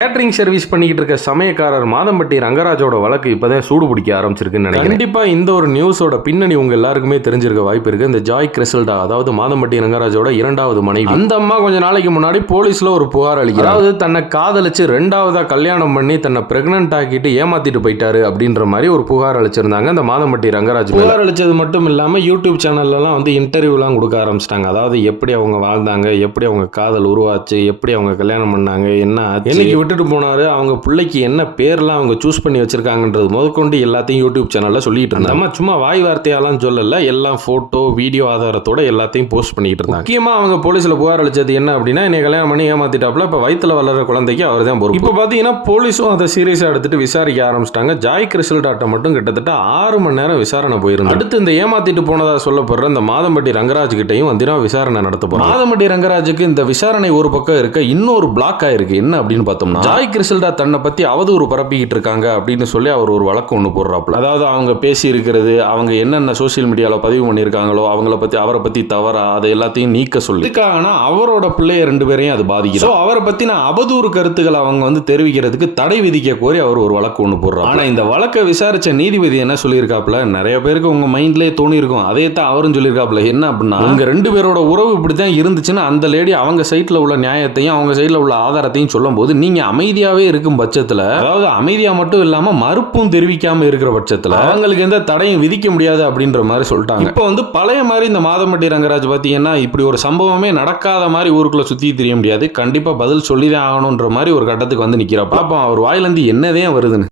Catering service பண்ணிக்கிட்டு இருக்க சமயக்காரர் மாதம்பட்டி ரங்கராஜோட வழக்கு இப்போதான் சூடு பிடிக்க ஆரம்பிச்சிருக்குன்னு நினைக்கிறேன். கண்டிப்பா இந்த ஒரு நியூஸோட பின்னணி உங்க எல்லாருக்குமே தெரிஞ்சிருக்க வாய்ப்பு இருக்கு. இந்த ஜாய் கிறிசல்டா, அதாவது மாதம்பட்டி ரங்கராஜோட இரண்டாவது மனைவி, அந்த அம்மா கொஞ்ச நாளைக்கு முன்னாடி போலீஸ்ல ஒரு புகார் அளிக்கிறார். அதாவது தன்னை காதலிச்சு ரெண்டாவதா கல்யாணம் பண்ணி தன்னை பிரெக்னன்ட் ஆக்கிட்டு ஏமாத்திட்டு போயிட்டாரு அப்படின்ற மாதிரி ஒரு புகார் அளிச்சிருந்தாங்க இந்த மாதம்பட்டி ரங்கராஜ். புகார் அளிச்சது மட்டும் இல்லாம யூடியூப் சேனல்லாம் வந்து இன்டர்வியூலாம் கொடுக்க ஆரம்பிச்சிட்டாங்க. அதாவது எப்படி அவங்க வாழ்ந்தாங்க, எப்படி அவங்க காதல் உருவாச்சு, எப்படி அவங்க கல்யாணம் பண்ணாங்க, என்ன என்னைக்கு விட்டுட்டு போனாரு, அவங்க பிள்ளைக்கு என்ன பேர்லாம் அவங்க சூஸ் பண்ணி வச்சிருக்காங்கன்றது முதற்கொண்டு எல்லாத்தையும் யூடியூப் சேனல்ல சொல்லிட்டு இருந்தாங்க. சும்மா வாய் வார்த்தையாலாம் சொல்லல, எல்லாம் போட்டோ வீடியோ ஆதாரத்தோட எல்லாத்தையும் போஸ்ட் பண்ணிட்டு இருந்தாங்க. முக்கியமா அவங்க போலீஸ்ல புகார் அளிச்சது என்ன அப்படின்னா, என்னை கல்யாணம் பண்ணி ஏமாத்திட்டாப்ல, இப்ப வயித்துல வளர்ற குழந்தைக்கு அவர் தான் பொறுப்பு. இப்ப பாத்தீங்கன்னா போலீஸும் அதை சீரியஸா எடுத்துட்டு விசாரிக்க ஆரம்பிச்சிட்டாங்க. ஜாய் கிறிசல்டாட்ட மட்டும் கிட்டத்தட்ட 6 மணி நேரம் விசாரணை போயிருந்தது. அடுத்து இந்த ஏமாத்திட்டு போனதா சொல்லப்படுற இந்த மாதம்பட்டி ரங்கராஜ் கிட்டையும் வந்து விசாரணை நடத்த போறோம். மாதம்பட்டி ரங்கராஜுக்கு இந்த விசாரணை ஒரு பக்கம் இருக்க, இன்னொரு பிளாக் ஆயிருக்கு. என்ன அப்படின்னு பார்த்தோம்னா, ஜாய் கிறிசல்டா தன்னை பத்தி அவதூறு பரப்பிக்கிட்டு இருக்காங்க அப்படின்னு சொல்லி அவர் ஒரு வழக்கு ஒன்று போடுறாப்ல. அதாவது அவங்க பேசி இருக்கிறது, அவங்க என்னென்ன சோசியல் மீடியால பதிவு பண்ணியிருக்காங்களோ அவங்கள பத்தி, அவரை பத்தி தவறா அதை எல்லாத்தையும் நீக்க சொல்லி, இதுக்காக அவரோட பிள்ளைய 2 பேரையும் அது பாதிக்குது. அவரை பத்தி நான் அவதூறு கருத்துக்களை அவங்க வந்து தெரிவிக்கிறதுக்கு தடை விதிக்க கோரி அவர் ஒரு வழக்கு ஒன்று போடுறாரு. ஆனா இந்த வழக்கை விசாரிச்ச நீதிபதி என்ன சொல்லியிருக்காப்ல, நிறைய பேருக்கு உங்க மைண்ட்லயே தோணி இருக்கும், அதே தான் அவரும் சொல்லியிருக்காப்ல. என்ன அப்படின்னா, உங்க 2 பேரோட உறவு இப்படித்தான் இருந்துச்சுன்னா அந்த லேடி அவங்க சைட்ல உள்ள நியாயத்தையும் அவங்க சைட்ல உள்ள ஆதாரத்தையும் சொல்லும் போது நீங்க அமைதியாவே இருக்கும் பட்சத்துல, அதாவது அமைதியா மட்டும் இல்லாம மறுப்பும் தெரிவிக்காம இருக்கிற பட்சத்துல அவங்களுக்கு எந்த தடையும் விதிக்க முடியாது அப்படின்ற மாதிரி சொல்லிட்டாங்க. இப்போ வந்து பழைய மாதிரி இந்த மாதம்பட்டி ரங்கராஜ் பாத்தீங்கன்னா இப்படி ஒரு சம்பவமே நடக்காத மாதிரி ஊருக்குள்ள சுத்தி தெரிய முடியாது, கண்டிப்பா பதில் சொல்லிதான் ஆகணும்ன்ற மாதிரி ஒரு கட்டத்துக்கு வந்து நிக்கிறப்ப அப்ப அவர் வாயிலிருந்து என்னதே வருதுன்னு